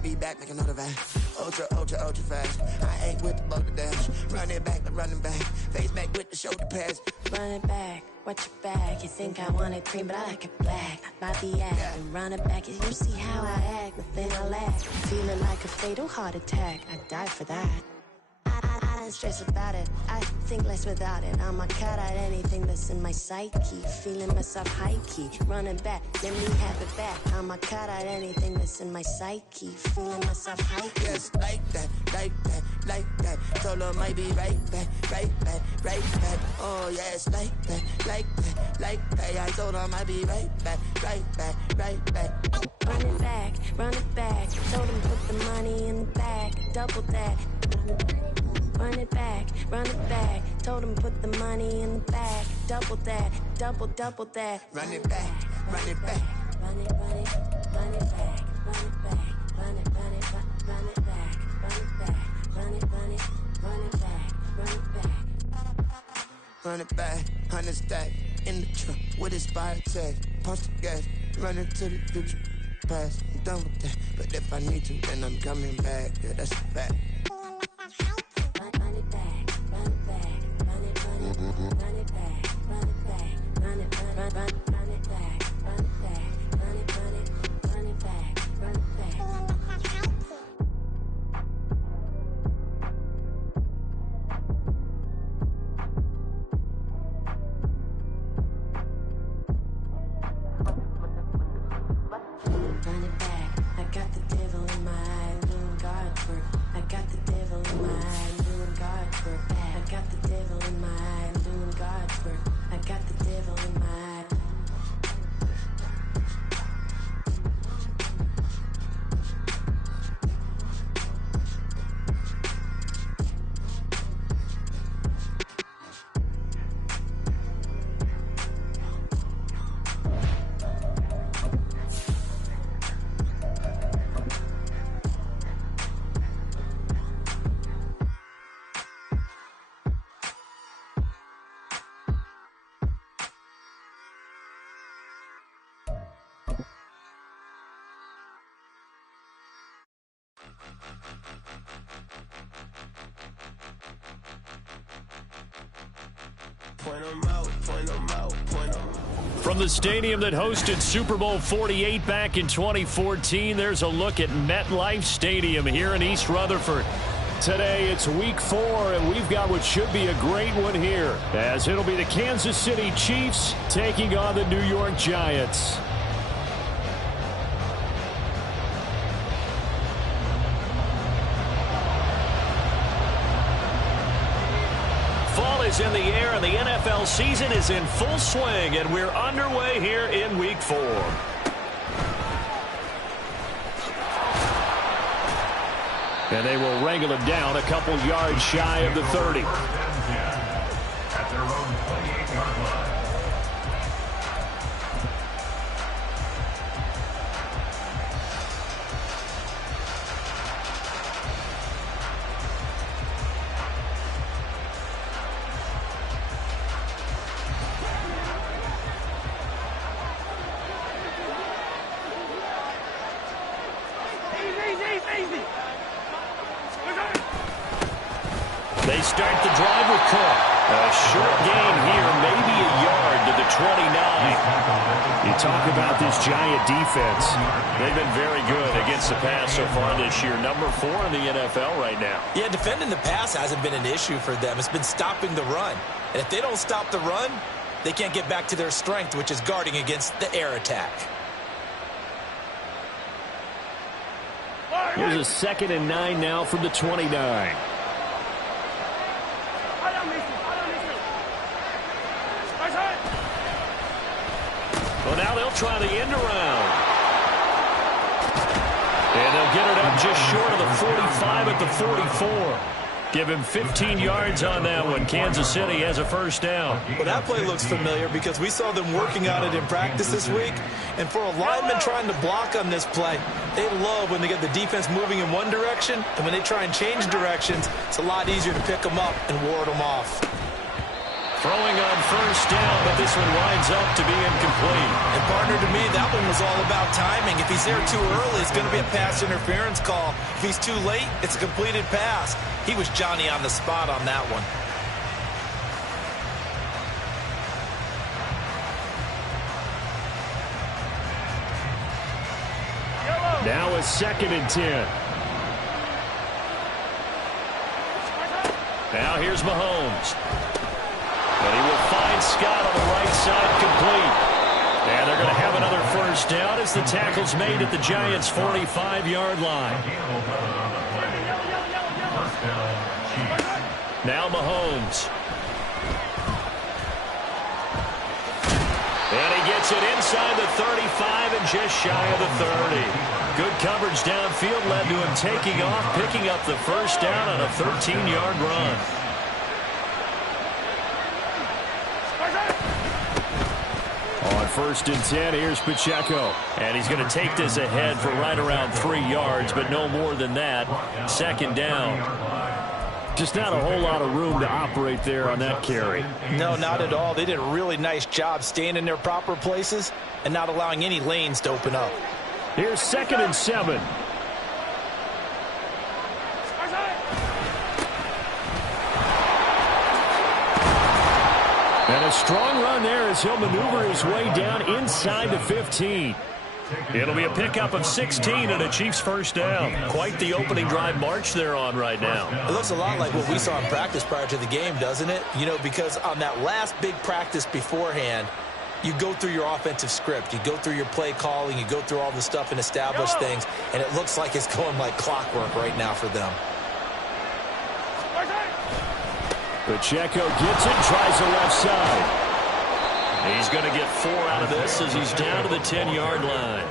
I'll be back, make another van. Ultra, ultra, ultra fast. I ain't with the motor dash. Run it back, running back. Face back with the shoulder pads. Run it back, watch your back. You think I want it cream, but I like it black. Not the act, and run it back. You see how I act, nothing I lack. Feeling like a fatal heart attack. I die for that. I don't stress about it. I think less without it. I'ma cut out anything that's in my psyche. Feeling myself high-key. Running back, let me have it back. I'ma cut out anything that's in my psyche. Feeling myself high-key. Yes, like that, like that, like that. Solo might be right back, right back, right back. Oh, yes, like that, like that, like that. I told her I might be right back, right back, right back. Run it back, run it back. Told him put the money in the bag. Double that. Run it back, run it back. Told him put the money in the bag. Double that, double that. Run it back, run it back. Run it, run it, run it back, run it back, run it, run it, run it back, run it back, run it, run it, run it back, run it back. Run it back, 100 stack in the truck with expired tag. Punch the gas, run into the future. Past, I'm done with that. But if I need to, then I'm coming back. Yeah, that's a fact. Run it back, run it back, run it, run it, run it back, run it back, run it, run it back, run it back, run it, run it, run it back, run it back. Run it back, I got the devil in my eye, doing God's work. I got the devil in my eye, doing God's work. I got the devil in my eye, doing God's work. I got the devil in my eye. From the stadium that hosted Super Bowl 48 back in 2014, there's a look at MetLife Stadium here in East Rutherford. Today, it's week 4, and we've got what should be a great one here, as it'll be the Kansas City Chiefs taking on the New York Giants. Fall is in the air, and the NFL season is in full swing, and we're underway here in week 4. And they will wrangle it down a couple yards shy of the 30. At their own 28-yard line. They start the drive with Cook. A short gain here, maybe a yard to the 29. You talk about this Giant defense. They've been very good against the pass so far this year. Number 4 in the NFL right now. Yeah, defending the pass hasn't been an issue for them. It's been stopping the run. And if they don't stop the run, they can't get back to their strength, which is guarding against the air attack. Here's a 2nd and 9 now from the 29. Well, now they'll try the end around. And they'll get it up just short of the 45 at the 44. Give him 15 yards on that one. Kansas City has a first down. Well, that play looks familiar because we saw them working on it in practice this week. And for a lineman trying to block on this play, they love when they get the defense moving in one direction. And when they try and change directions, it's a lot easier to pick them up and ward them off. Throwing on first down, but this one winds up to be incomplete. And partner, to me, that one was all about timing. If he's there too early, it's going to be a pass interference call. If he's too late, it's a completed pass. He was Johnny on the spot on that one. Now a 2nd and 10. Now here's Mahomes. And he will find Scott on the right side, complete. And they're going to have another first down as the tackle's made at the Giants' 45-yard line. Now Mahomes. And he gets it inside the 35 and just shy of the 30. Good coverage downfield led to him taking off, picking up the first down on a 13-yard run. On 1st and 10, here's Pacheco. And he's going to take this ahead for right around 3 yards, but no more than that. 2nd down. Just not a whole lot of room to operate there on that carry. No, not at all. They did a really nice job staying in their proper places and not allowing any lanes to open up. Here's 2nd and 7. And a strong run there as he'll maneuver his way down inside the 15. It'll be a pickup of 16 and a Chiefs first down. Quite the opening drive march they're on right now. It looks a lot like what we saw in practice prior to the game, doesn't it? You know, because on that last big practice beforehand, you go through your offensive script. You go through your play calling. You go through all the stuff and establish things. And it looks like it's going like clockwork right now for them. Pacheco gets it, tries the left side. He's going to get 4 out of this as he's down to the 10-yard line.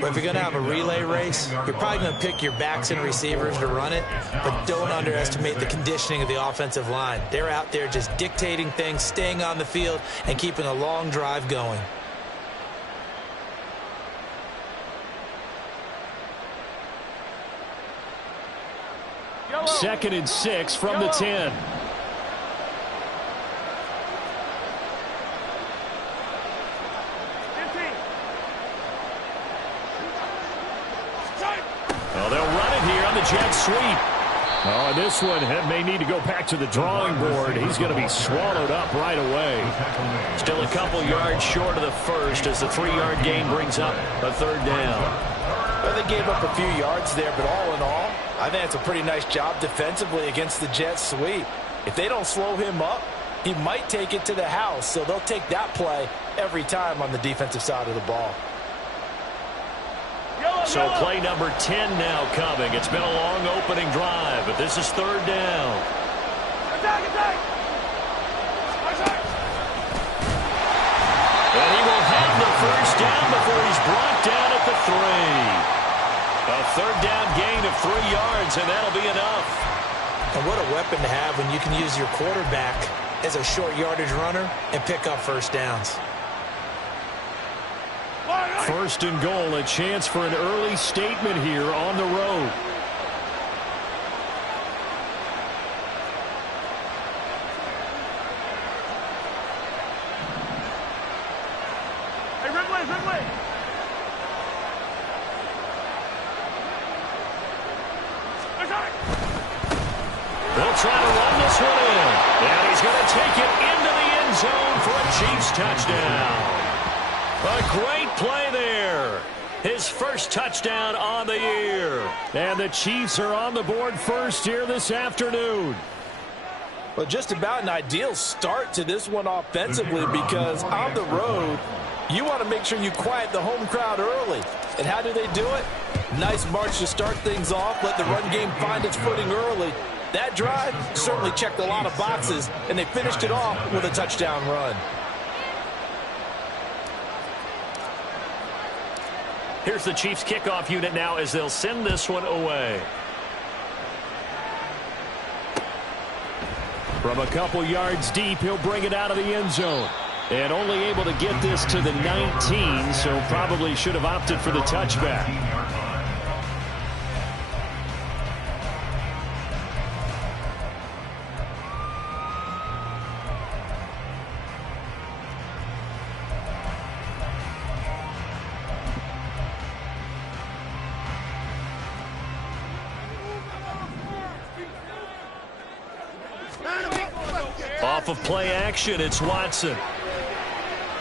But if you're going to have a relay race, you're probably going to pick your backs and receivers to run it, but don't underestimate the conditioning of the offensive line. They're out there just dictating things, staying on the field, and keeping a long drive going. Second and 6 from the 10. Well, they'll run it here on the jet sweep. Oh, this one may need to go back to the drawing board. He's going to be swallowed up right away. Still a couple yards short of the first as the 3-yard gain brings up a 3rd down. Well, they gave up a few yards there, but all in all, I think it's a pretty nice job defensively against the jet sweep. If they don't slow him up, he might take it to the house, so they'll take that play every time on the defensive side of the ball. So play number 10 now coming. It's been a long opening drive, but this is 3rd down. And he will have the first down before he's brought down at the 3. A 3rd down gain of 3 yards, and that'll be enough. And what a weapon to have when you can use your quarterback as a short yardage runner and pick up first downs. 1st and goal, a chance for an early statement here on the road. Hey, Ridley, Ridley. They'll try to run this one in. And he's going to take it into the end zone for a Chiefs touchdown. A great play there. His first touchdown on the year. And the Chiefs are on the board first here this afternoon. Well, just about an ideal start to this one offensively because on the road, you want to make sure you quiet the home crowd early. And how do they do it? Nice march to start things off. Let the run game find its footing early. That drive certainly checked a lot of boxes, and they finished it off with a touchdown run. Here's the Chiefs kickoff unit now as they'll send this one away. From a couple yards deep, he'll bring it out of the end zone. And only able to get this to the 19, so probably should have opted for the touchback. Off of play action, it's Watson.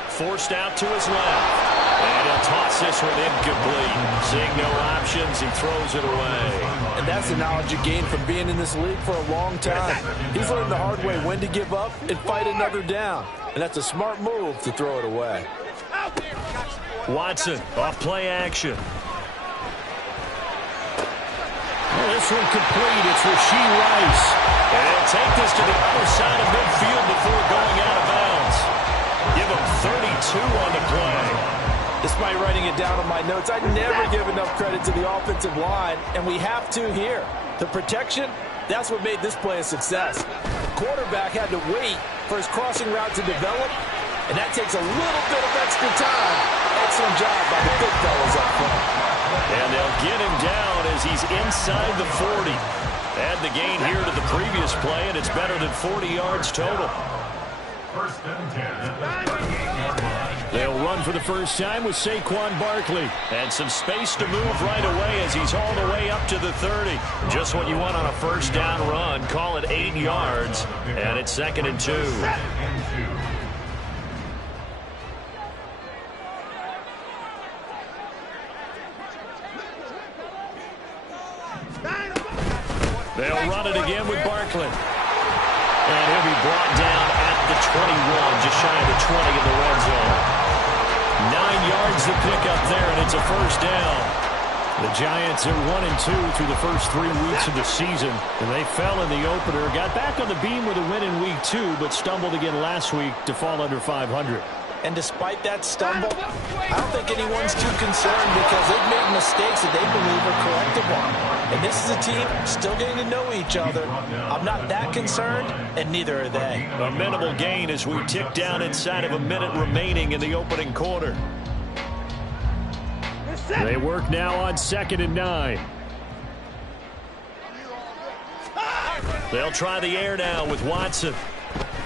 Forced out to his left. And he'll toss this one incomplete. Seeing no options, he throws it away. And that's the knowledge you gain from being in this league for a long time. He's learned the hard way when to give up and fight another down. And that's a smart move to throw it away. Watson, off play action. This one complete. It's Rashee Rice. And he'll take this to the other side of midfield before going out of bounds. Give him 32 on the play. Despite writing it down on my notes, I never give enough credit to the offensive line, and we have to here. The protection, that's what made this play a success. Quarterback had to wait for his crossing route to develop, and that takes a little bit of extra time. Excellent job by the big fellas up front. And they'll get him down as he's inside the 40. Add the gain here to the previous play, and it's better than 40 yards total. First and 10. They'll run for the first time with Saquon Barkley. And some space to move right away as he's hauled away up to the 30. Just what you want on a first down run. Call it 8 yards. And it's 2nd and 2. They'll run it again with Barkley. And he'll be brought down at the 21, just shy of the 20 in the red zone. 9 yards to pick up there, and it's a first down. The Giants are 1-2 through the first 3 weeks of the season, and they fell in the opener. Got back on the beam with a win in week 2, but stumbled again last week to fall under 500. And despite that stumble, I don't think anyone's too concerned because they've made mistakes that they believe are correctable. And this is a team still getting to know each other. I'm not that concerned, and neither are they. A minimal gain as we tick down inside of a minute remaining in the opening quarter. They work now on 2nd and 9. They'll try the air now with Watson.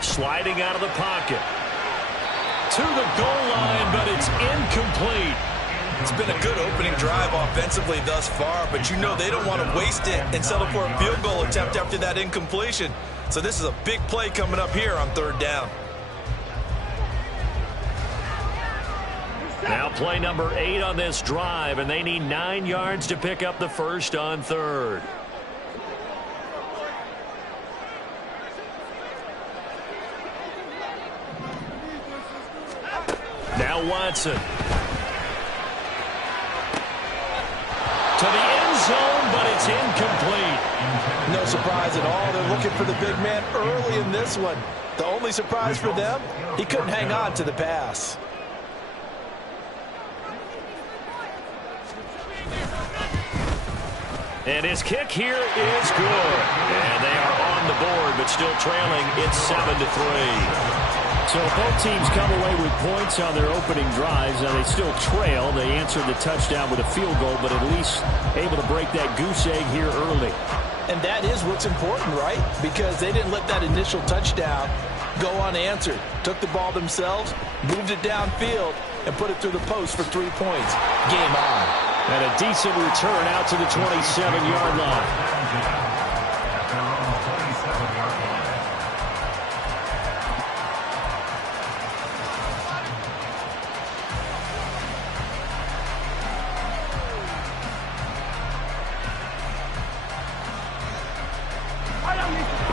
Sliding out of the pocket. To the goal line, but it's incomplete. It's been a good opening drive offensively thus far, but you know they don't want to waste it and settle for a field goal attempt after that incompletion. So this is a big play coming up here on 3rd down. Now play number 8 on this drive, and they need 9 yards to pick up the first on 3rd. Now Watson. To the end zone, but it's incomplete. No surprise at all. They're looking for the big man early in this one. The only surprise for them, he couldn't hang on to the pass. And his kick here is good. And they are on the board, but still trailing. It's 7-3. So both teams come away with points on their opening drives. Now they still trail. They answered the touchdown with a field goal, but at least able to break that goose egg here early. And that is what's important, right? Because they didn't let that initial touchdown go unanswered. Took the ball themselves, moved it downfield, and put it through the post for 3 points. Game on. And a decent return out to the 27-yard line.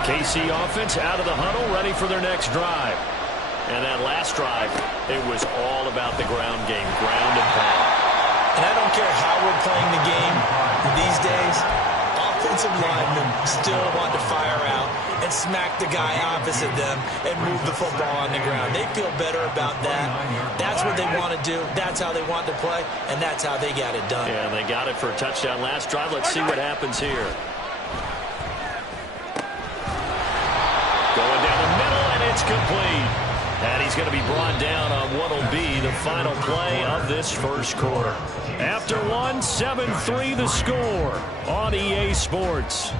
KC offense out of the huddle, ready for their next drive. And that last drive, it was all about the ground game, ground and pound. And I don't care how we're playing the game these days, offensive linemen still want to fire out and smack the guy opposite them and move the football on the ground. They feel better about that. That's what they want to do. That's how they want to play, and that's how they got it done. Yeah, they got it for a touchdown last drive. Let's see what happens here. Going down the middle, and it's complete. And he's going to be brought down on what will be the final play of this first quarter. After one, 7-3 the score on EA Sports.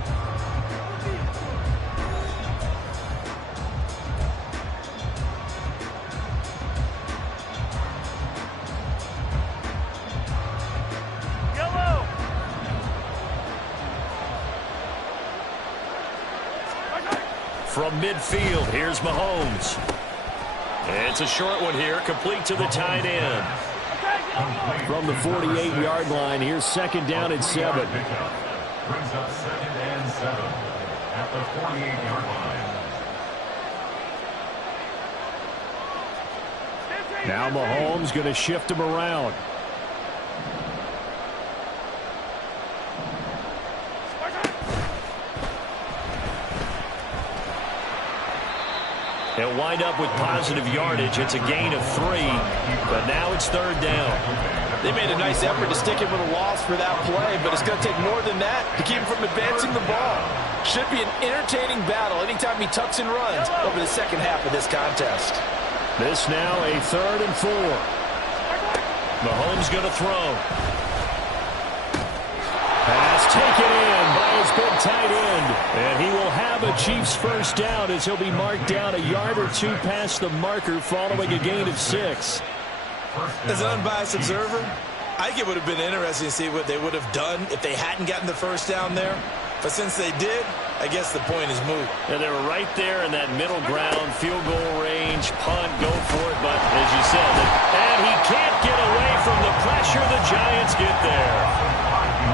From midfield, here's Mahomes. It's a short one here, complete to the tight end. From the 48-yard line, here's second down and 7. Brings up second and 7 at the 48-yard line. Now Mahomes going to shift him around. He'll wind up with positive yardage. It's a gain of 3, but now it's third down. They made a nice effort to stick him with a loss for that play, but it's going to take more than that to keep him from advancing the ball. Should be an entertaining battle anytime he tucks and runs over the second half of this contest. This now a 3rd and 4. Mahomes going to throw. Pass taken in by his big tight end. And he will have a Chiefs first down as he'll be marked down a yard or 2 past the marker following a gain of 6. As an unbiased observer, I think it would have been interesting to see what they would have done if they hadn't gotten the first down there. But since they did, I guess the point is moot. And they were right there in that middle ground, field goal range, punt, go for it. But as you said, and he can't get away from the pressure. The Giants get there.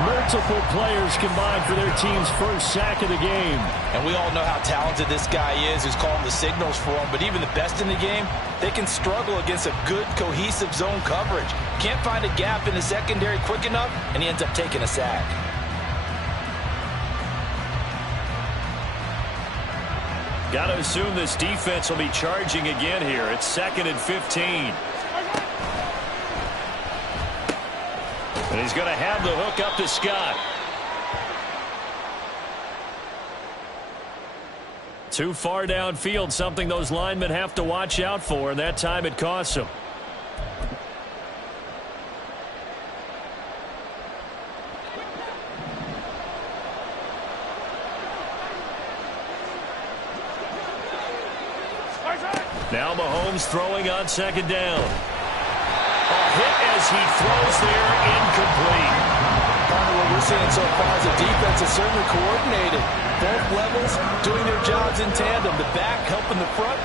Multiple players combined for their team's first sack of the game. And we all know how talented this guy is who's calling the signals for him. But even the best in the game, they can struggle against a good, cohesive zone coverage. Can't find a gap in the secondary quick enough, and he ends up taking a sack. Got to assume this defense will be charging again here. It's 2nd and 15. And he's going to have the hook up to Scott. Too far downfield, something those linemen have to watch out for, and that time it costs them. Now Mahomes throwing on second down. A hit as he throws there, incomplete. Part of what we're seeing so far is the defense is certainly coordinated. Both levels doing their jobs in tandem. The back helping the front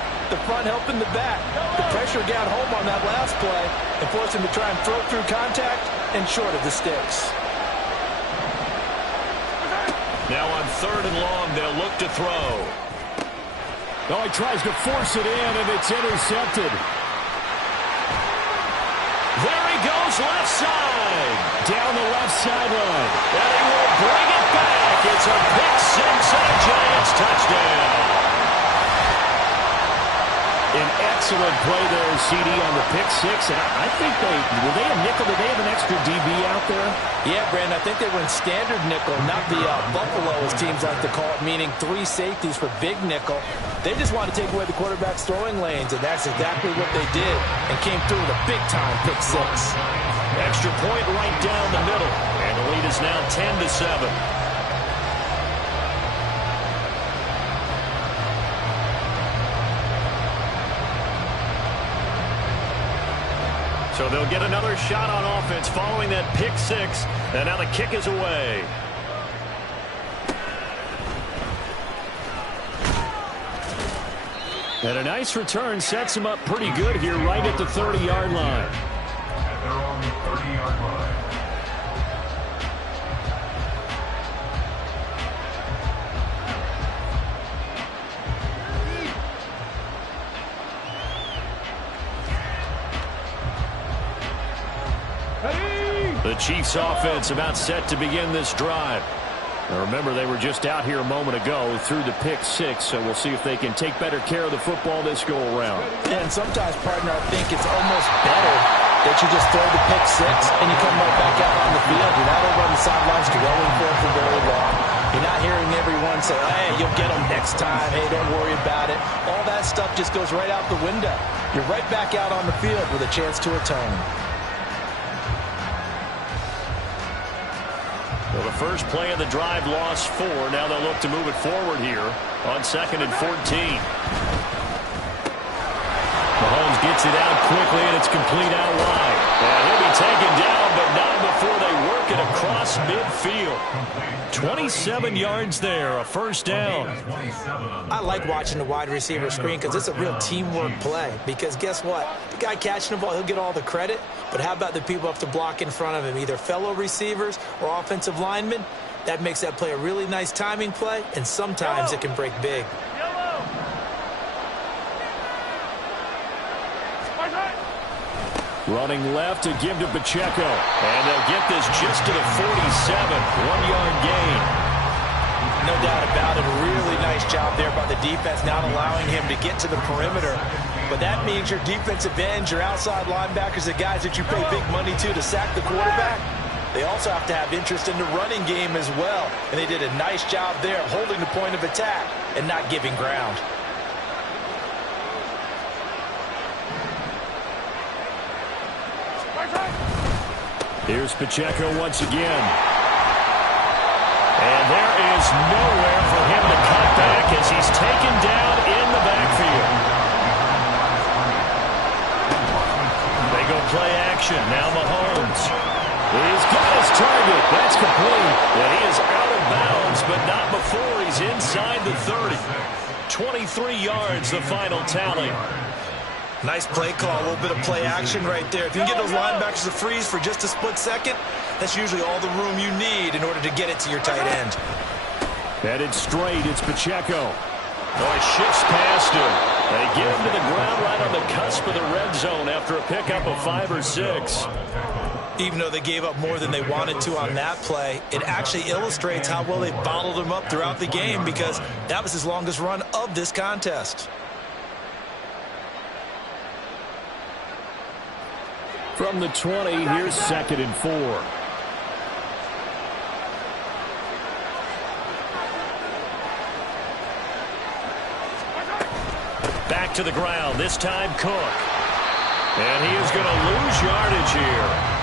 helping the back. The pressure got home on that last play and forced him to try and throw through contact and short of the sticks. Now on 3rd and long, they'll look to throw. Oh, he tries to force it in, and it's intercepted. There he goes, left side. Down the left sideline. And he will bring it back. It's a pick 6 and a Giants touchdown. An excellent play there, CD, on the pick 6. And I think were they a nickel? Did they have an extra DB out there? Yeah, Brandon, I think they were in standard nickel, not the Buffalo, as teams like to call it, meaning 3 safeties for big nickel. They just wanted to take away the quarterback's throwing lanes, and that's exactly what they did, and came through with a big-time pick 6. Extra point right down the middle, and the lead is now 10-7. So they'll get another shot on offense following that pick 6, and now the kick is away. And a nice return sets him up pretty good here right at the 30-yard line. And they're on the 30-yard line. The Chiefs offense about set to begin this drive. Now remember, they were just out here a moment ago through the pick 6, so we'll see if they can take better care of the football this go around. And sometimes, partner, I think it's almost better that you just throw the pick 6 and you come right back out on the field. You're not over on the sidelines dwelling for very long. You're not hearing everyone say, hey, you'll get them next time. Hey, don't worry about it. All that stuff just goes right out the window. You're right back out on the field with a chance to atone. Well, the first play of the drive lost 4. Now they'll look to move it forward here on 2nd and 14. Mahomes gets it out quickly, and it's complete out wide. And he'll be taken down, but not before they work it across midfield. 27 yards there, a first down. I like watching the wide receiver screen because it's a real teamwork play. Because guess what? The guy catching the ball, he'll get all the credit. But how about the people up to block in front of him, either fellow receivers or offensive linemen? That makes that play a really nice timing play, and sometimes it can break big. Running left to give to Pacheco. And they'll get this just to the 47. 1-yard gain. No doubt about it. A really nice job there by the defense, not allowing him to get to the perimeter. But that means your defensive ends, your outside linebackers, the guys that you pay big money to sack the quarterback, they also have to have interest in the running game as well. And they did a nice job there of holding the point of attack and not giving ground. Here's Pacheco once again. And there is nowhere for him to cut back as he's taken down in the backfield. They go play action. Now Mahomes. He's got his target. That's complete. And he is out of bounds, but not before he's inside the 30. 23 yards, the final tally. Nice play call, a little bit of play action right there. If you can get those linebackers to freeze for just a split second, that's usually all the room you need in order to get it to your tight end. Headed straight, it's Pacheco. Oh, he shifts past him. They get him to the ground right on the cusp of the red zone after a pickup of 5 or 6. Even though they gave up more than they wanted to on that play, it actually illustrates how well they bottled him up throughout the game because that was his longest run of this contest. From the 20, here's 2nd and 4. Back to the ground, this time Cook. And he is going to lose yardage here.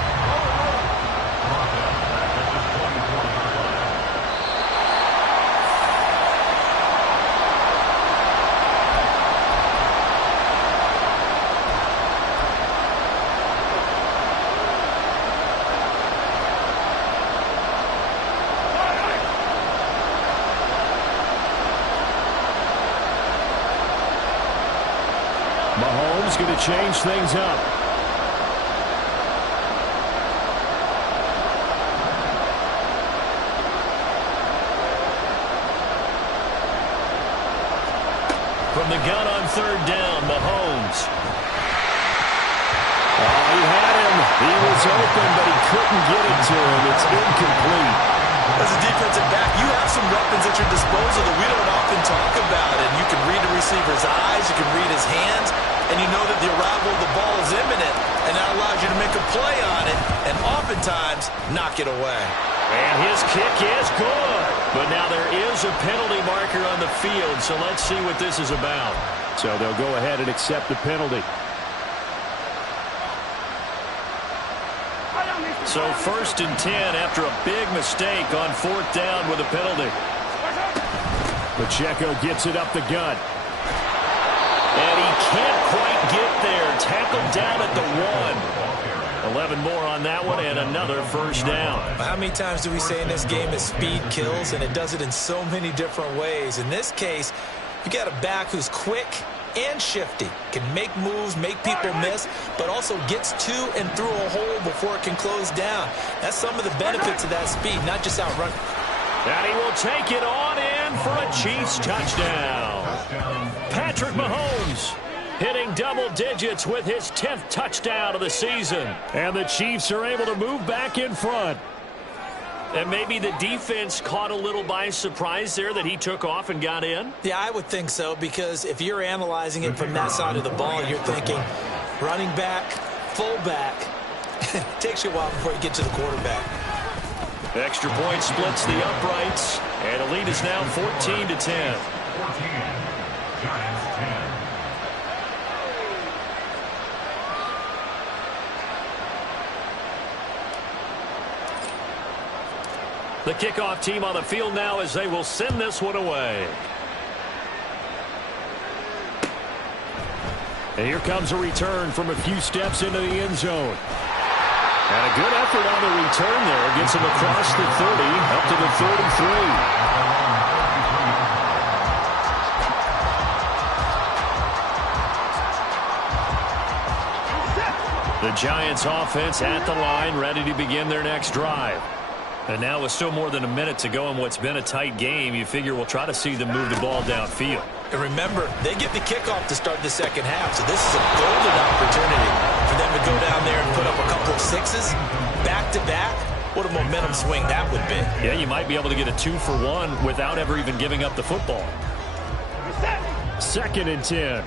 Mahomes going to change things up. From the gun on 3rd down, Mahomes. Oh, he had him. He was open, but he couldn't get it to him. It's incomplete. As a defensive back, you have some weapons at your disposal that we don't often talk about. And you can read the receiver's eyes, you can read his hands, and you know that the arrival of the ball is imminent, and that allows you to make a play on it, and oftentimes knock it away. And his kick is good. But now there is a penalty marker on the field, so let's see what this is about. So they'll go ahead and accept the penalty. So 1st and 10 after a big mistake on 4th down with a penalty. Pacheco gets it up the gut. And he can't quite get there. Tackled down at the 1. 11 more on that one and another first down. How many times do we say in this game that speed kills, and it does it in so many different ways? In this case, you got a back who's quick and shifty, can make moves, make people miss, but also gets to and through a hole before it can close down. That's some of the benefits of that speed, not just outrun. And he will take it on in for a Chiefs touchdown. Patrick Mahomes hitting double digits with his 10th touchdown of the season. And the Chiefs are able to move back in front. And maybe the defense caught a little by surprise there that he took off and got in? Yeah, I would think so, because if you're analyzing it from that side of the ball, you're thinking running back, fullback. It takes you a while before you get to the quarterback. Extra point splits the uprights, and the lead is now 14-10. 14, Giants 10. The kickoff team on the field now as they will send this one away. And here comes a return from a few steps into the end zone. And a good effort on the return there. Gets him across the 30, up to the 33. The Giants offense at the line, ready to begin their next drive. And now with still more than a minute to go in what's been a tight game, you figure we'll try to see them move the ball downfield. And remember, they get the kickoff to start the second half, so this is a golden opportunity for them to go down there and put up a couple of sixes back-to-back. What a momentum swing that would be. Yeah, you might be able to get a 2-for-1 without ever even giving up the football. 2nd and 10.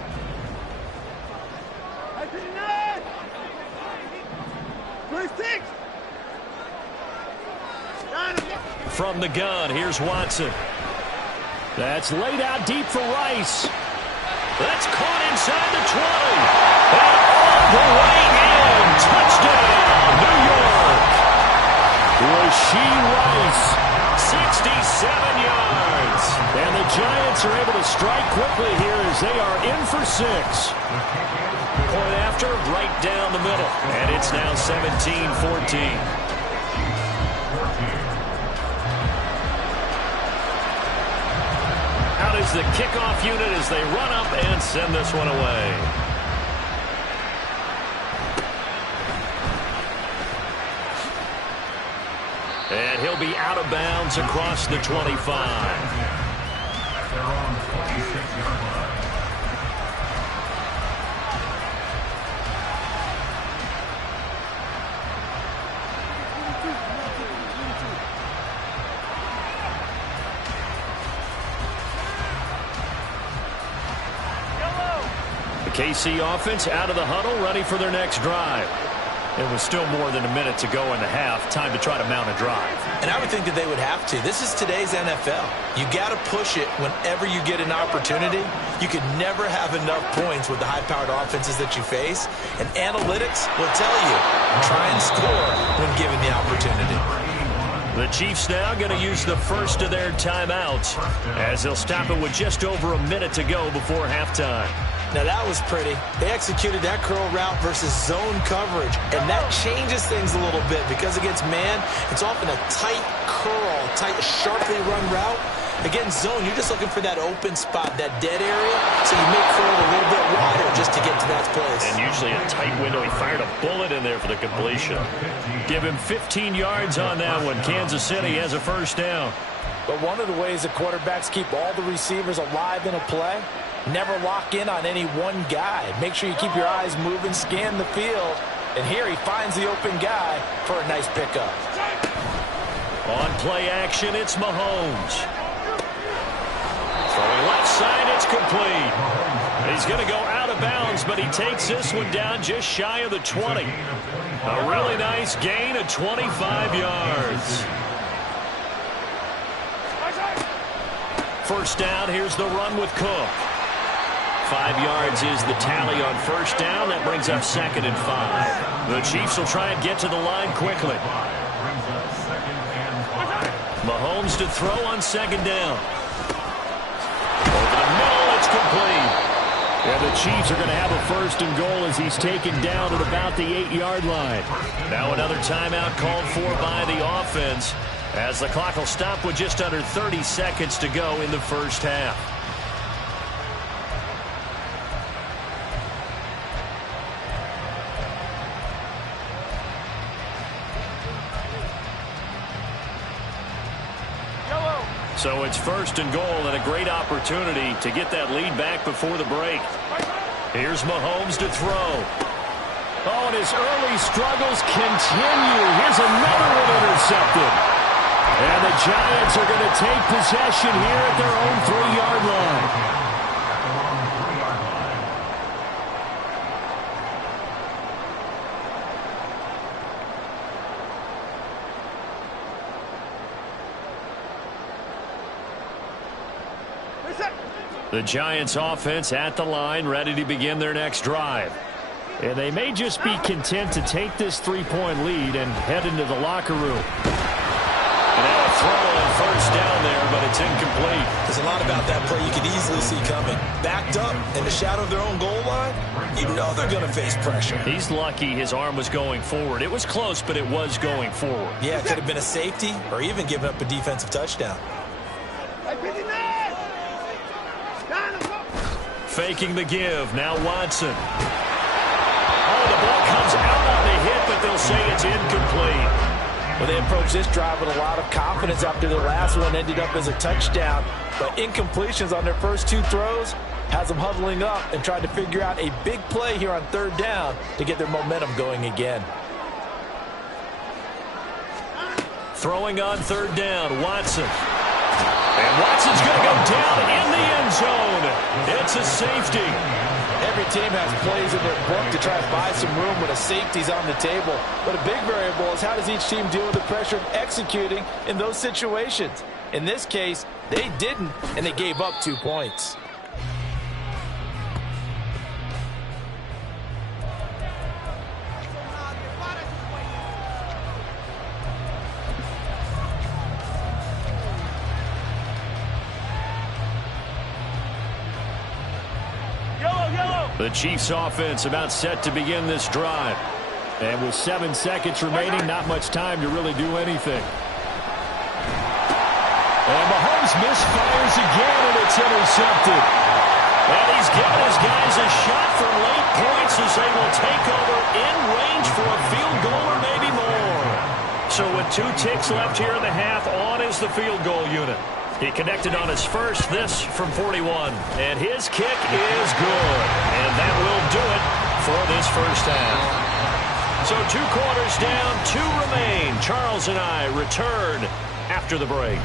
From the gun, here's Watson. That's laid out deep for Rice. That's caught inside the 20. And all the way in. Touchdown, New York. Rashee Rice, 67 yards. And the Giants are able to strike quickly here as they are in for 6. Point after, right down the middle. And it's now 17-14. Out is the kickoff unit as they run up and send this one away. And he'll be out of bounds across the 25. They're on 26-yard line. KC offense out of the huddle, ready for their next drive. It was still more than a minute to go in the half. Time to try to mount a drive. And I would think that they would have to. This is today's NFL. You got to push it whenever you get an opportunity. You could never have enough points with the high-powered offenses that you face. And analytics will tell you, try and score when given the opportunity. The Chiefs now going to use the first of their timeouts as they'll stop it with just over a minute to go before halftime. Now that was pretty. They executed that curl route versus zone coverage, and that changes things a little bit because against man, it's often a tight curl, tight, sharply run route. Against zone, you're just looking for that open spot, that dead area, so you make curl a little bit wider just to get to that place. And usually a tight window. He fired a bullet in there for the completion. Give him 15 yards on that one. Kansas City has a first down. But one of the ways that quarterbacks keep all the receivers alive in a play, never lock in on any one guy. Make sure you keep your eyes moving, scan the field. And here he finds the open guy for a nice pickup. On play action, it's Mahomes. Throwing left side, it's complete. He's going to go out of bounds, but he takes this one down just shy of the 20. A really nice gain of 25 yards. First down, here's the run with Cook. 5 yards is the tally on first down. That brings up 2nd and 5. The Chiefs will try and get to the line quickly. Mahomes to throw on 2nd down. Over the middle, it's complete. And the Chiefs are going to have a 1st and goal as he's taken down at about the 8-yard line. Now another timeout called for by the offense as the clock will stop with just under 30 seconds to go in the first half. So it's 1st and goal and a great opportunity to get that lead back before the break. Here's Mahomes to throw. Oh, and his early struggles continue. Here's another one intercepted. And the Giants are going to take possession here at their own 3-yard line. The Giants offense at the line, ready to begin their next drive. And they may just be content to take this 3-point lead and head into the locker room. And now a throw on first down there, but it's incomplete. There's a lot about that play you could easily see coming. Backed up in the shadow of their own goal line, you know they're going to face pressure. He's lucky his arm was going forward. It was close, but it was going forward. Yeah, it could have been a safety or even given up a defensive touchdown. Faking the give. Now Watson. Oh, the ball comes out on the hit, but they'll say it's incomplete. Well, they approached this drive with a lot of confidence after their last one ended up as a touchdown. But incompletions on their first two throws has them huddling up and trying to figure out a big play here on third down to get their momentum going again. Throwing on third down, Watson. And Watson's going to go down in the end zone. It's a safety. Every team has plays in their book to try and buy some room when a safety's on the table. But a big variable is how does each team deal with the pressure of executing in those situations. In this case, they didn't, and they gave up 2 points. The Chiefs offense about set to begin this drive. And with 7 seconds remaining, not much time to really do anything. And Mahomes misfires again, and it's intercepted. And he's giving his guys a shot for late points as they will take over in range for a field goal or maybe more. So with 2 ticks left here in the half, on is the field goal unit. He connected on his first, this from 41. And his kick is good. And that will do it for this first half. So 2 quarters down, 2 remain. Charles and I return after the break.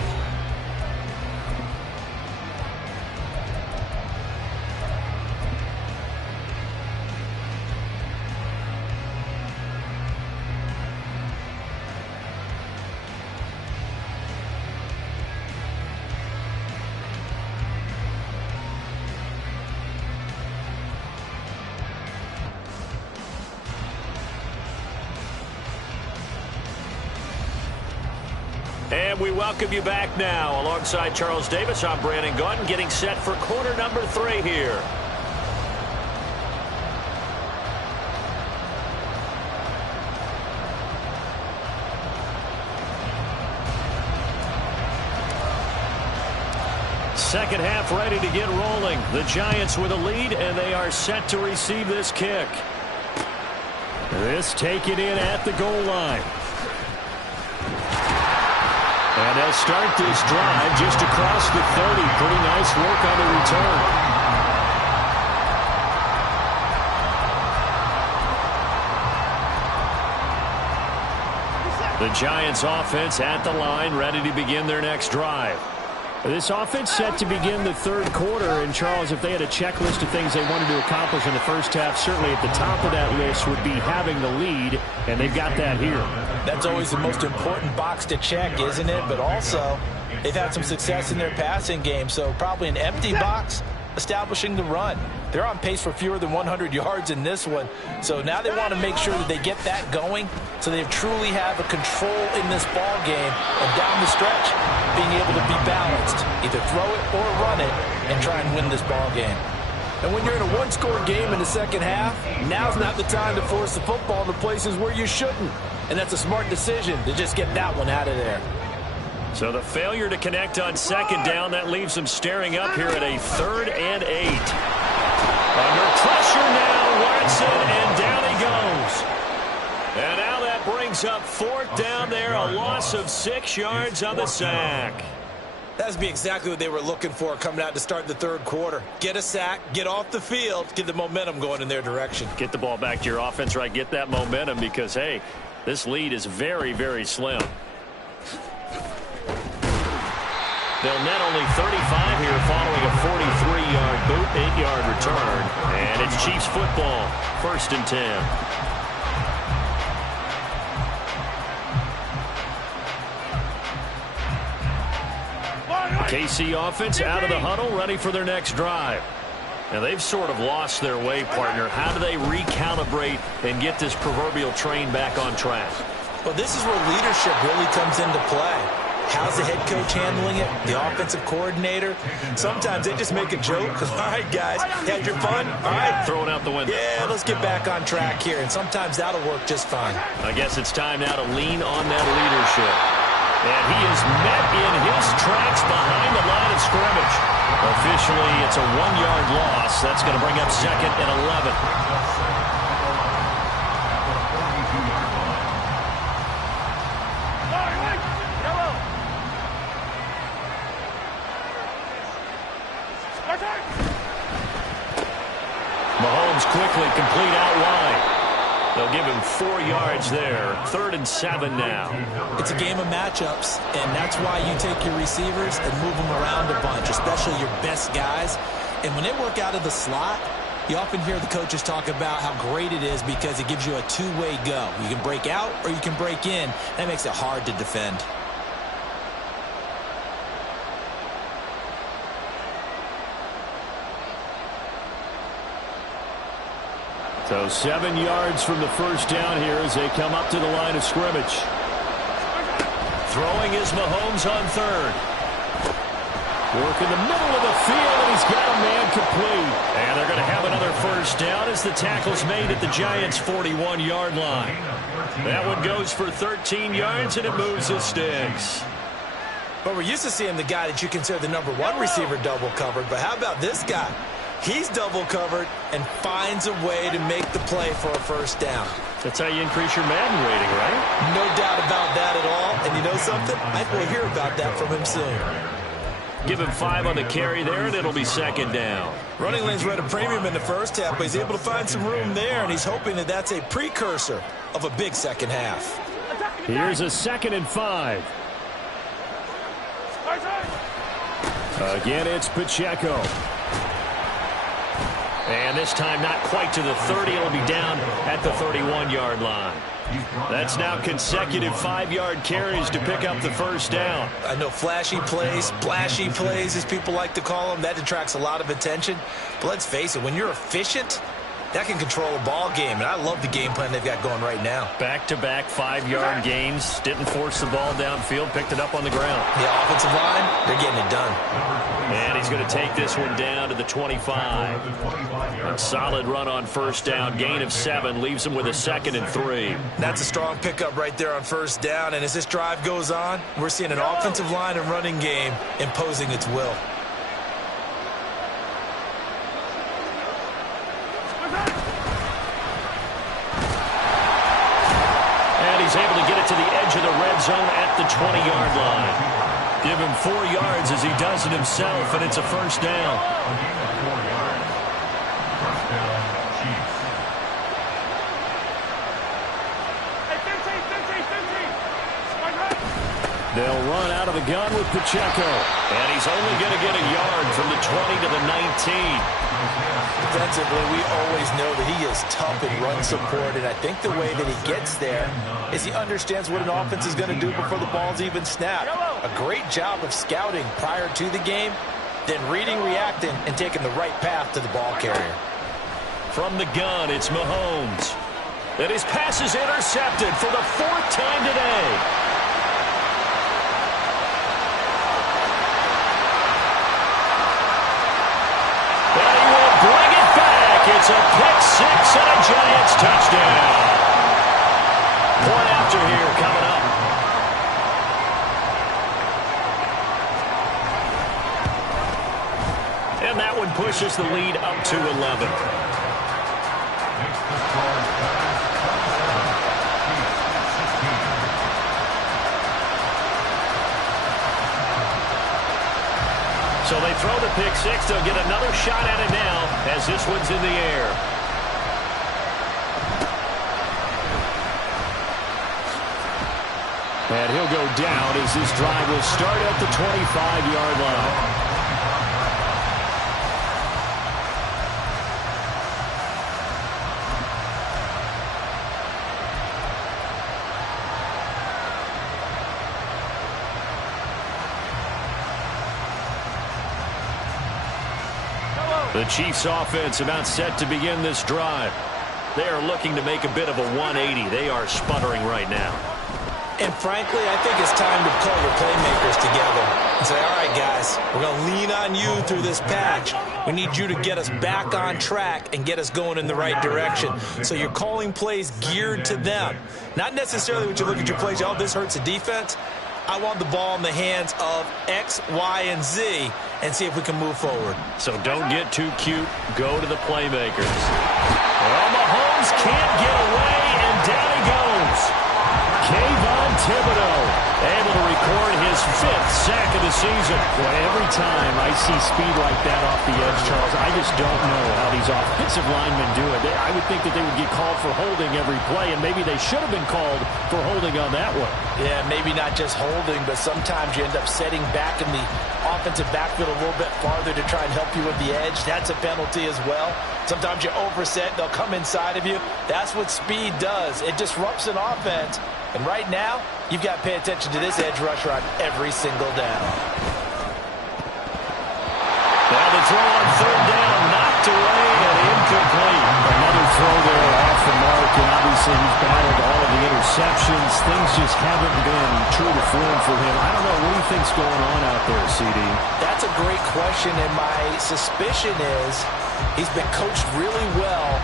And we welcome you back now. Alongside Charles Davis, I'm Brandon Gaudin, getting set for quarter number 3 here. Second half ready to get rolling. The Giants with a lead, and they are set to receive this kick. This taken in at the goal line. And they'll start this drive just across the 30. Pretty nice work on the return. The Giants offense at the line, ready to begin their next drive. This offense set to begin the third quarter. And, Charles, if they had a checklist of things they wanted to accomplish in the first half, certainly at the top of that list would be having the lead, and they've got that here. That's always the most important box to check, isn't it? But also, they've had some success in their passing game, so probably an empty box establishing the run. They're on pace for fewer than 100 yards in this one, so now they want to make sure that they get that going so they truly have a control in this ball game, and down the stretch, being able to be balanced, either throw it or run it, and try and win this ball game. And when you're in a one-score game in the second half, now's not the time to force the football to places where you shouldn't. And that's a smart decision to just get that one out of there. So the failure to connect on second down, that leaves them staring up here at a 3rd and 8. Under pressure now, Watson, and down he goes. And now that brings up 4th down there, a loss of 6 yards on the sack. That's be exactly what they were looking for coming out to start the third quarter. Get a sack, get off the field, get the momentum going in their direction. Get the ball back to your offense, right? Get that momentum because, hey, this lead is very, very slim. They'll net only 35 here following a 43-yard boot, 8-yard return. And it's Chiefs football, 1st and 10. KC offense out of the huddle, ready for their next drive. Now, they've sort of lost their way, partner. How do they recalibrate and get this proverbial train back on track? Well, this is where leadership really comes into play. How's the head coach handling it? The offensive coordinator? Sometimes they just make a joke. All right, guys, had your fun? All right. Throw it out the window. Yeah, let's get back on track here, and sometimes that'll work just fine. I guess it's time now to lean on that leadership. And he is met in his tracks behind the line of scrimmage. Officially, it's a 1-yard loss. That's going to bring up 2nd and 11. Mahomes quickly complete out wide. They'll give him 4 yards there. 3rd and 7 now. It's a game of matchups, and that's why you take your receivers and move them around a bunch, especially your best guys. And when they work out of the slot, you often hear the coaches talk about how great it is because it gives you a two-way go. You can break out or you can break in. That makes it hard to defend. So 7 yards from the first down here as they come up to the line of scrimmage. Throwing is Mahomes on 3rd. Work in the middle of the field, and he's got a man complete. And they're going to have another first down as the tackle's made at the Giants' 41-yard line. That one goes for 13 yards, and it moves the sticks. But we're used to seeing the guy that you consider the #1 receiver double covered. But how about this guy? He's double covered and finds a way to make the play for a first down. That's how you increase your Madden rating, right? No doubt about that at all. And you know something? I think we'll hear about that from him soon. Give him 5 on the carry there, and it'll be 2nd down. Running lanes were at a premium in the first half, but he's able to find some room there, and he's hoping that that's a precursor of a big second half. Here's a 2nd and 5. Again, it's Pacheco. And this time not quite to the 30. It'll be down at the 31-yard line. That's now consecutive 5-yard carries to pick up the first down. I know flashy plays, splashy plays, as people like to call them, that attracts a lot of attention. But let's face it, when you're efficient, that can control a ball game. And I love the game plan they've got going right now. Back-to-back 5-yard gains. Didn't force the ball downfield. Picked it up on the ground. The offensive line, they're getting it done. And he's going to take this one down to the 25. A solid run on first down. Gain of 7 leaves him with a 2nd and 3. That's a strong pickup right there on first down. And as this drive goes on, we're seeing an offensive line and running game imposing its will. And he's able to get it to the edge of the red zone at the 20-yard line. Give him 4 yards as he does it himself, and it's a first down. They'll run out of the gun with Pacheco. And he's only going to get a yard from the 20 to the 19. Defensively, we always know that he is tough in run support, and I think the way that he gets there is he understands what an offense is going to do before the ball's even snapped. A great job of scouting prior to the game, then reading, reacting, and taking the right path to the ball carrier. From the gun, it's Mahomes. And his pass is intercepted for the 4th time today. It's a pick 6 and a Giants touchdown. Point after here coming up. And that one pushes the lead up to 11. So they throw the pick 6. They'll get another shot at it now as this one's in the air. And he'll go down as this drive will start at the 25-yard line. The Chiefs offense about set to begin this drive. They are looking to make a bit of a 180. They are sputtering right now. And frankly, I think it's time to call your playmakers together and say, all right, guys, we're going to lean on you through this patch. We need you to get us back on track and get us going in the right direction. So you're calling plays geared to them. Not necessarily when you look at your plays, oh, this hurts the defense. I want the ball in the hands of X, Y, and Z and see if we can move forward. So don't get too cute. Go to the playmakers. Well, Mahomes can't get away, and down he goes. Kayvon Thibodeau able to record his 5th sack of the season. Boy, every time I see speed like that off the edge, Charles, I just don't know how these offensive linemen do it. I would think that they would get called for holding every play, and maybe they should have been called for holding on that one. Yeah, maybe not just holding, but sometimes you end up setting back in the offensive backfield a little bit farther to try and help you with the edge. That's a penalty as well. Sometimes you overset, they'll come inside of you. That's what speed does. It disrupts an offense. And right now, you've got to pay attention to this edge rusher on every single down. Well, the throw on 3rd down, knocked away and incomplete. Another throw there off the mark, and obviously he's battled all of the interceptions. Things just haven't been true to form for him. I don't know, what do you think's going on out there, CD? That's a great question, and my suspicion is he's been coached really well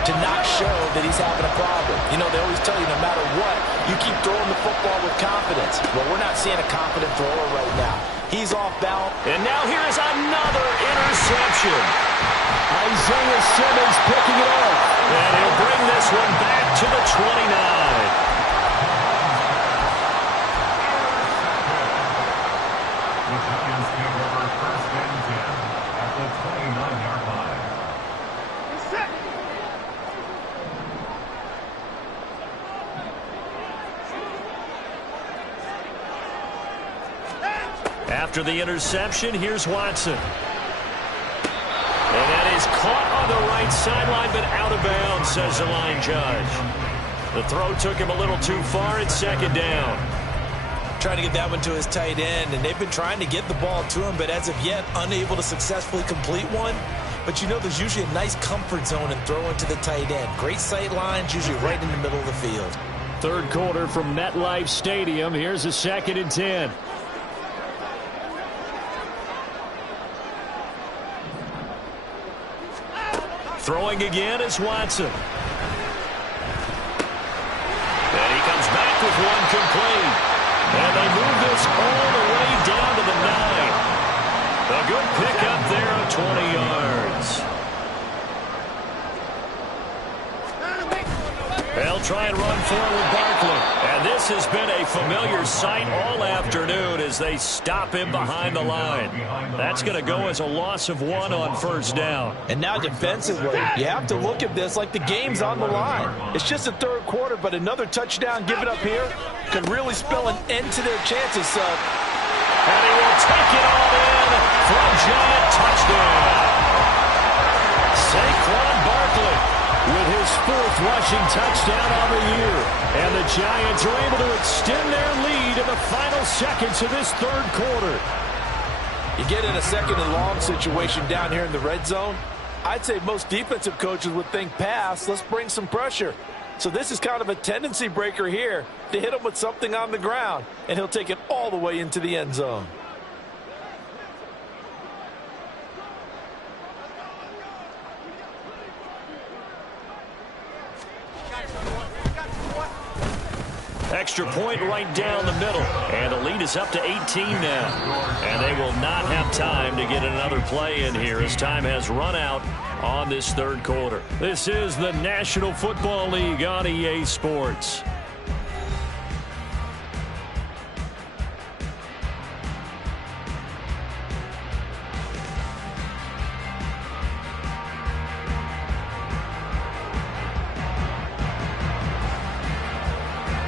to not show that he's having a problem. You know, they always tell you no matter what, you keep throwing the football with confidence. Well, we're not seeing a confident thrower right now. He's off balance. And now here is another interception. Isaiah Simmons picking it up. And he'll bring this one back to the 29. After the interception, here's Watson. And that is caught on the right sideline, but out of bounds, says the line judge. The throw took him a little too far. It's 2nd down. Trying to get that one to his tight end, and they've been trying to get the ball to him, but as of yet, unable to successfully complete one. But you know there's usually a nice comfort zone in throwing to the tight end. Great sight lines, usually right in the middle of the field. 3rd quarter from MetLife Stadium. Here's a 2nd and 10. Throwing again is Watson. And he comes back with one complete. And they move this all the way down to the 9. A good pickup there of 20 yards. They'll try and run forward Barkley. And this has been a familiar sight all afternoon as they stop him behind the line. That's going to go as a loss of 1 on 1st down. And now defensively, you have to look at this like the game's on the line. It's just the 3rd quarter, but another touchdown given up here could really spell an end to their chances. So, and he will take it all in for a giant touchdown. Saquon Barkley with his 4th rushing touchdown on the year. And the Giants are able to extend their lead in the final seconds of this 3rd quarter. You get in a 2nd and long situation down here in the red zone. I'd say most defensive coaches would think pass, let's bring some pressure. So this is kind of a tendency breaker here to hit him with something on the ground, and he'll take it all the way into the end zone. Extra point right down the middle. And the lead is up to 18 now. And they will not have time to get another play in here as time has run out on this 3rd quarter. This is the National Football League on EA Sports.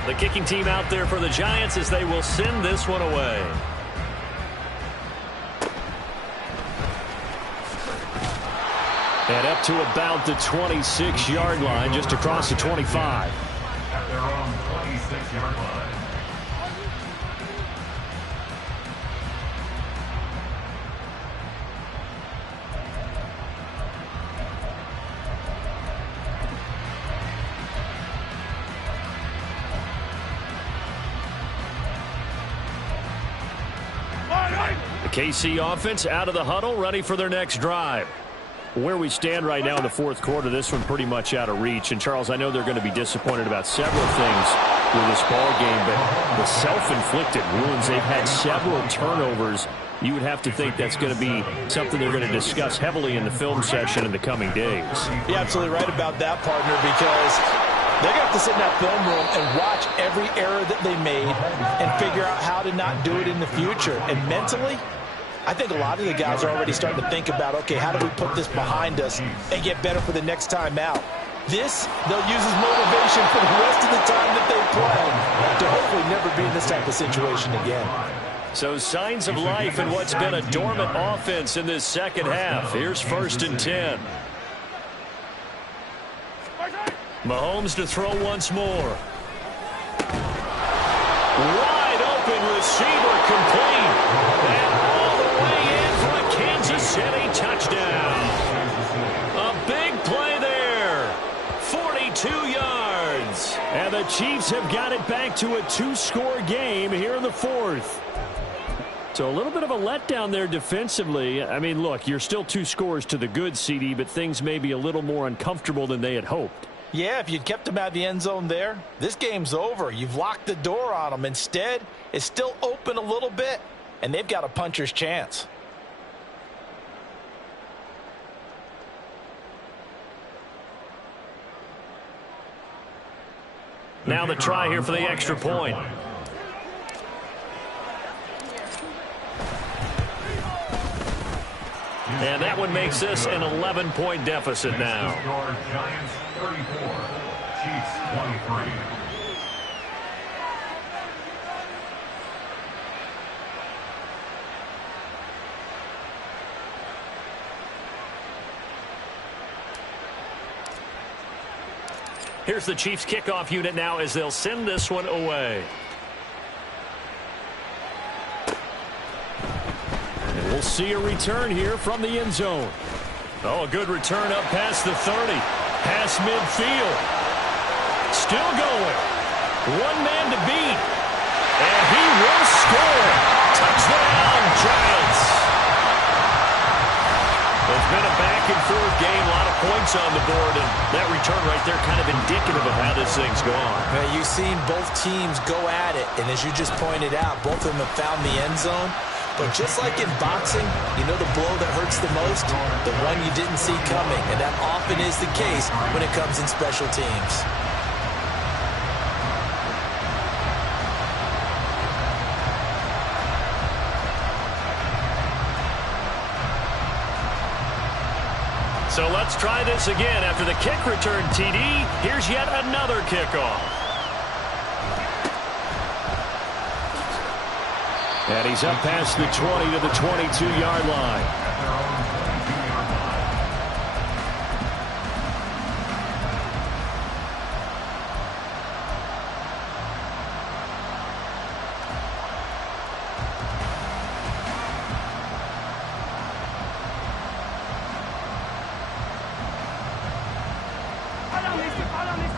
The kicking team out there for the Giants as they will send this one away. And up to about the 26-yard line, just across the 25. At their own 26-yard line. KC offense out of the huddle, ready for their next drive. Where we stand right now in the fourth quarter, this one pretty much out of reach. And, Charles, I know they're going to be disappointed about several things with this ball game, but the self-inflicted wounds, they've had several turnovers. You would have to think that's going to be something they're going to discuss heavily in the film session in the coming days. You're absolutely right about that, partner, because they're going to have to sit in that film room and watch every error that they made and figure out how to not do it in the future. And mentally, I think a lot of the guys are already starting to think about, okay, how do we put this behind us and get better for the next time out? This, they'll use as motivation for the rest of the time that they play to hopefully never be in this type of situation again. So signs of life in what's been a dormant offense in this second half. Here's 1st and 10. Mahomes to throw once more. Wide open receiver complete. And all the way in for a Kansas City touchdown. A big play there. 42 yards. And the Chiefs have got it back to a 2-score game here in the fourth. So a little bit of a letdown there defensively. I mean, look, you're still 2 scores to the good, CD, but things may be a little more uncomfortable than they had hoped. Yeah, if you'd kept them out of the end zone there, this game's over. You've locked the door on them. Instead, it's still open a little bit, and they've got a puncher's chance. Now the try here for the extra point. And that one makes this an 11-point deficit now. Giants 34, Chiefs 23. Here's the Chiefs kickoff unit now as they'll send this one away. And we'll see a return here from the end zone. Oh, a good return up past the 30. Past midfield. Still going. One man to beat. And he will score. Touchdown, Giants. It's been a back-and-forth game, a lot of points on the board, and that return right there kind of indicative of how this thing's gone. You've seen both teams go at it, and as you just pointed out, both of them have found the end zone. But just like in boxing, you know the blow that hurts the most? The one you didn't see coming, and that often is the case when it comes in special teams. So let's try this again. After the kick return, TD, here's yet another kickoff. And he's up past the 20 to the 22-yard line.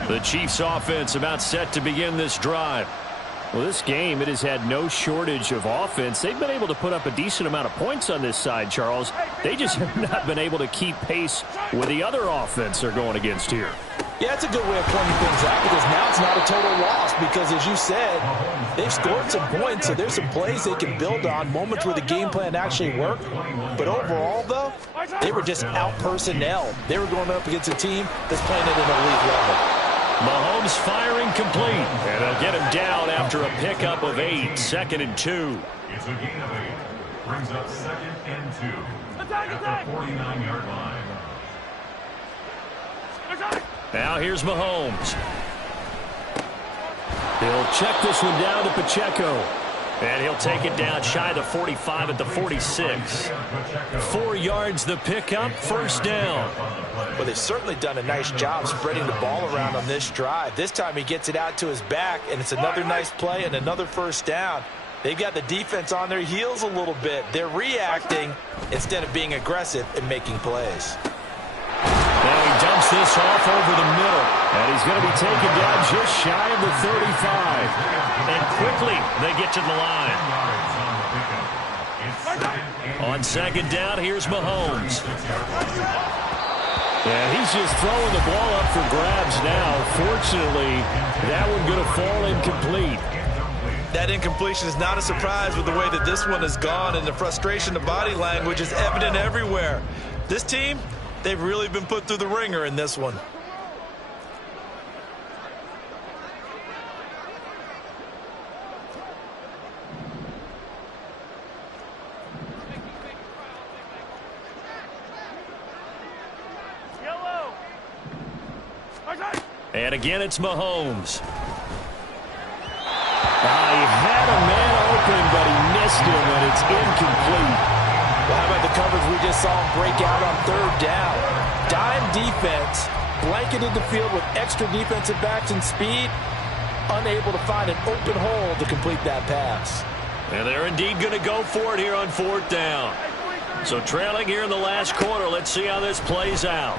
The Chiefs offense about set to begin this drive. Well, this game, it has had no shortage of offense. They've been able to put up a decent amount of points on this side, Charles. They just have not been able to keep pace with the other offense they're going against here. Yeah, that's a good way of pointing things out because now it's not a total loss because, as you said, they've scored some points, so there's some plays they can build on, moments where the game plan actually worked. But overall, though, they were just out-personnel. They were going up against a team that's playing at an elite level. Mahomes firing complete, and they'll get him down after a pickup of 8, 2nd and 2. It's a gain of 8. Brings up 2nd and 2 at the 49-yard line. Now here's Mahomes. He'll check this one down to Pacheco. And he'll take it down shy of the 45 at the 46. 4 yards the pickup, first down. Well, they've certainly done a nice job spreading the ball around on this drive. This time he gets it out to his back, and it's another nice play and another first down. They've got the defense on their heels a little bit. They're reacting instead of being aggressive and making plays. Now he dumps this off over the middle, and he's going to be taken down just shy of the 35. And quickly they get to the line. On second down, here's Mahomes. Yeah, he's just throwing the ball up for grabs now. Fortunately, that one going to fall incomplete. That incompletion is not a surprise with the way that this one has gone, and the frustration, the body language is evident everywhere. This team, they've really been put through the ringer in this one. And again, it's Mahomes. He had a man open, but he missed him, and it's incomplete. Well, how about the coverage we just saw him break out on third down? Dime defense, blanketed the field with extra defensive backs and speed, unable to find an open hole to complete that pass. And they're indeed going to go for it here on fourth down. So trailing here in the last quarter, let's see how this plays out.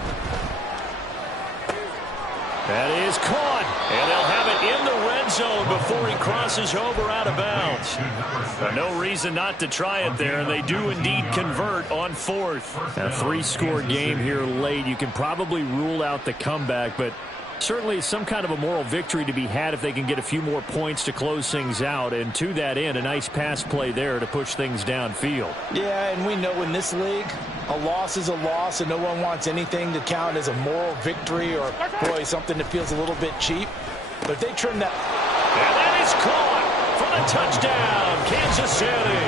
That is caught, and they'll have it in the red zone before he crosses over out of bounds. No reason not to try it there, and they do indeed convert on fourth. A three-score game here late. You can probably rule out the comeback, but certainly some kind of a moral victory to be had if they can get a few more points to close things out. And to that end, a nice pass play there to push things downfield. Yeah, and we know in this league, a loss is a loss, and no one wants anything to count as a moral victory or, boy, something that feels a little bit cheap. But if they trim that... And that is caught for the touchdown, Kansas City.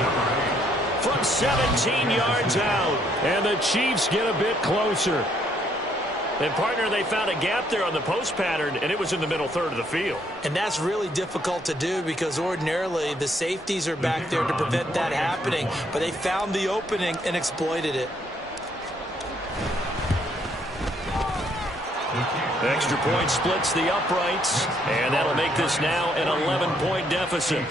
From 17 yards out. And the Chiefs get a bit closer. And, partner, they found a gap there on the post pattern, and it was in the middle third of the field. And that's really difficult to do because ordinarily the safeties are back there to prevent that happening. But they found the opening and exploited it. Extra point splits the uprights, and that'll make this now an 11-point deficit.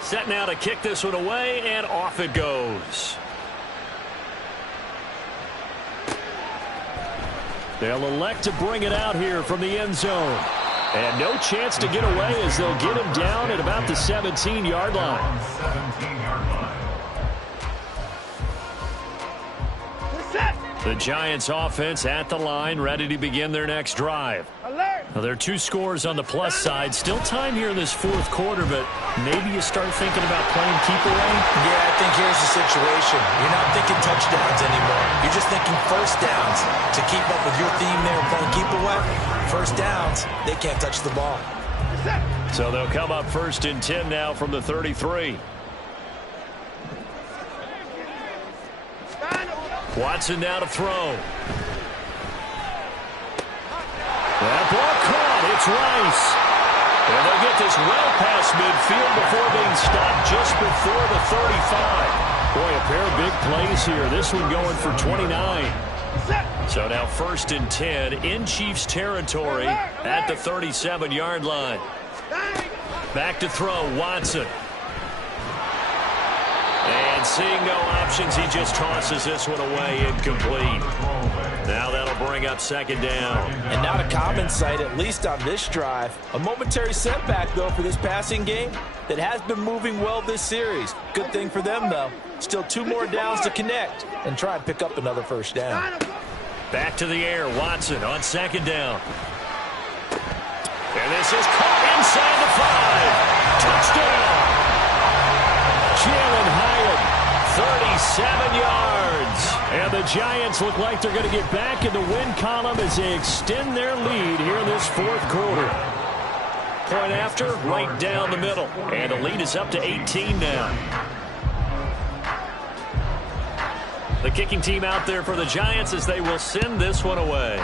Set now to kick this one away, and off it goes. They'll elect to bring it out here from the end zone. And no chance to get away as they'll get him down at about the 17-yard line. The Giants offense at the line, ready to begin their next drive. Now, there are two scores on the plus side. Still time here in this fourth quarter, but maybe you start thinking about playing keep away. Yeah, I think here's the situation. You're not thinking touchdowns anymore. You're just thinking first downs. To keep up with your theme there, playing keep away, first downs, they can't touch the ball. So they'll come up first and 10 now from the 33. Watson now to throw. That ball caught. It's Rice. And they'll get this well past midfield before being stopped just before the 35. Boy, a pair of big plays here. This one going for 29. So now first and 10 in Chiefs territory at the 37-yard line. Back to throw, Watson. And seeing no options, he just tosses this one away, incomplete. Now that'll bring up second down. And not a common sight, at least on this drive. A momentary setback, though, for this passing game that has been moving well this series. Good thing for them, though. Still two more downs to connect and try and pick up another first down. Back to the air, Watson on second down. And this is caught inside the 5. Touchdown! Jalen Hyatt, 37 yards. And the Giants look like they're going to get back in the win column as they extend their lead here in this fourth quarter. Point after, right down the middle. And the lead is up to 18 now. The kicking team out there for the Giants as they will send this one away.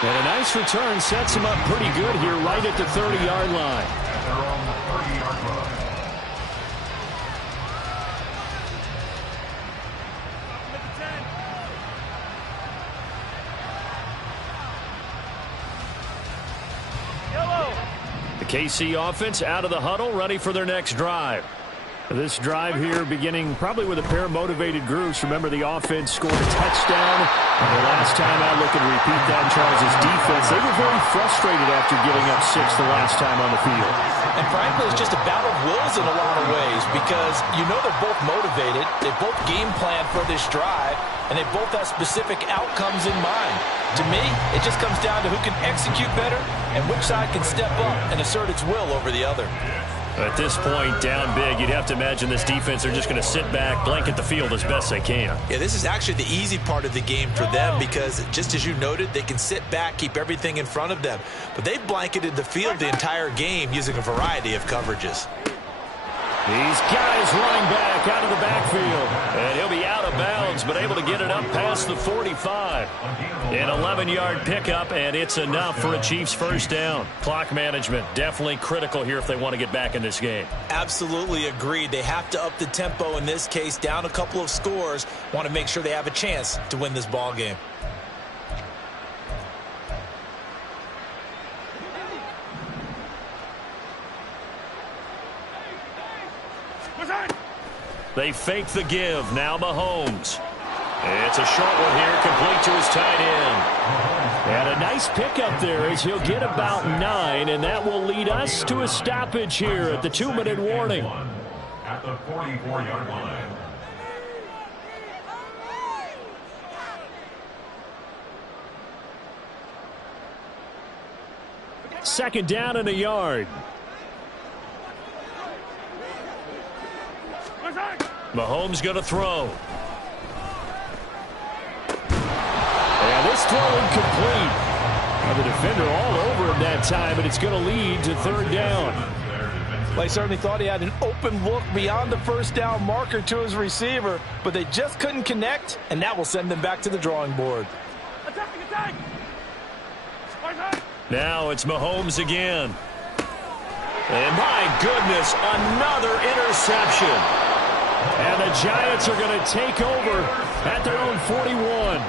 And a nice return sets him up pretty good here right at the 30-yard line. They're on the 30-yard line. The KC offense out of the huddle, ready for their next drive. This drive here beginning probably with a pair of motivated groups. Remember, the offense scored a touchdown. And the last time I look and repeat that, Charles' defense, they were very frustrated after giving up 6 the last time on the field. And frankly, it's just a battle of wills in a lot of ways because you know they're both motivated. They both game plan for this drive, and they both have specific outcomes in mind. To me, it just comes down to who can execute better and which side can step up and assert its will over the other. At this point, down big, you'd have to imagine this defense are just going to sit back, blanket the field as best they can. Yeah, this is actually the easy part of the game for them because, just as you noted, they can sit back, keep everything in front of them. But they've blanketed the field the entire game using a variety of coverages. These guys running back out of the backfield. And he'll be out of bounds, but able to get it up past the 45. An 11-yard pickup, and it's enough for a Chiefs first down. Clock management definitely critical here if they want to get back in this game. Absolutely agreed. They have to up the tempo in this case, down a couple of scores. Want to make sure they have a chance to win this ball game. They fake the give. Now Mahomes. It's a short one here, complete to his tight end. And a nice pickup there as he'll get about 9, and that will lead us to a stoppage here at the 2-minute warning. At the 44-yard line. Second down and a yard. Mahomes going to throw. And this throw incomplete. And the defender all over him that time, but it's going to lead to third down. Well, he certainly thought he had an open look beyond the first down marker to his receiver, but they just couldn't connect, and that will send them back to the drawing board. Attack! Now it's Mahomes again. And my goodness, another interception. And the Giants are going to take over at their own 41.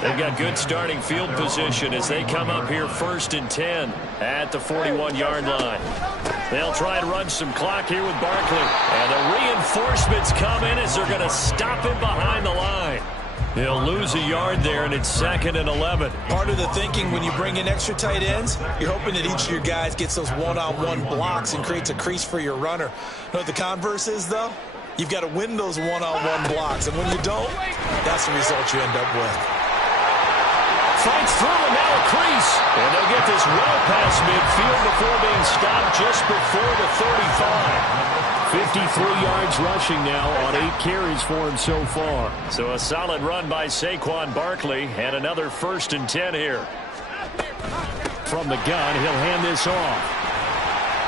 They've got good starting field position as they come up here 1st and 10 at the 41-yard line. They'll try and run some clock here with Barkley. And the reinforcements come in as they're going to stop him behind the line. He'll lose a yard there, and it's 2nd and 11. Part of the thinking when you bring in extra tight ends, you're hoping that each of your guys gets those one-on-one blocks and creates a crease for your runner. You know what the converse is, though? You've got to win those one-on-one blocks, and when you don't, that's the result you end up with. Fights through, and now a crease. And they'll get this well past midfield before being stopped just before the 35. 53 yards rushing now on 8 carries for him so far. So a solid run by Saquon Barkley, and another 1st and 10 here. From the gun, he'll hand this off.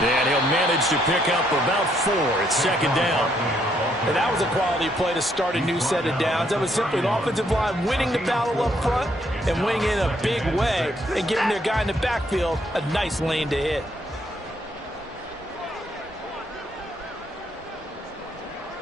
And he'll manage to pick up about 4. It's 2nd down. And that was a quality play to start a new set of downs. That was simply an offensive line winning the battle up front and winning in a big way and giving their guy in the backfield a nice lane to hit.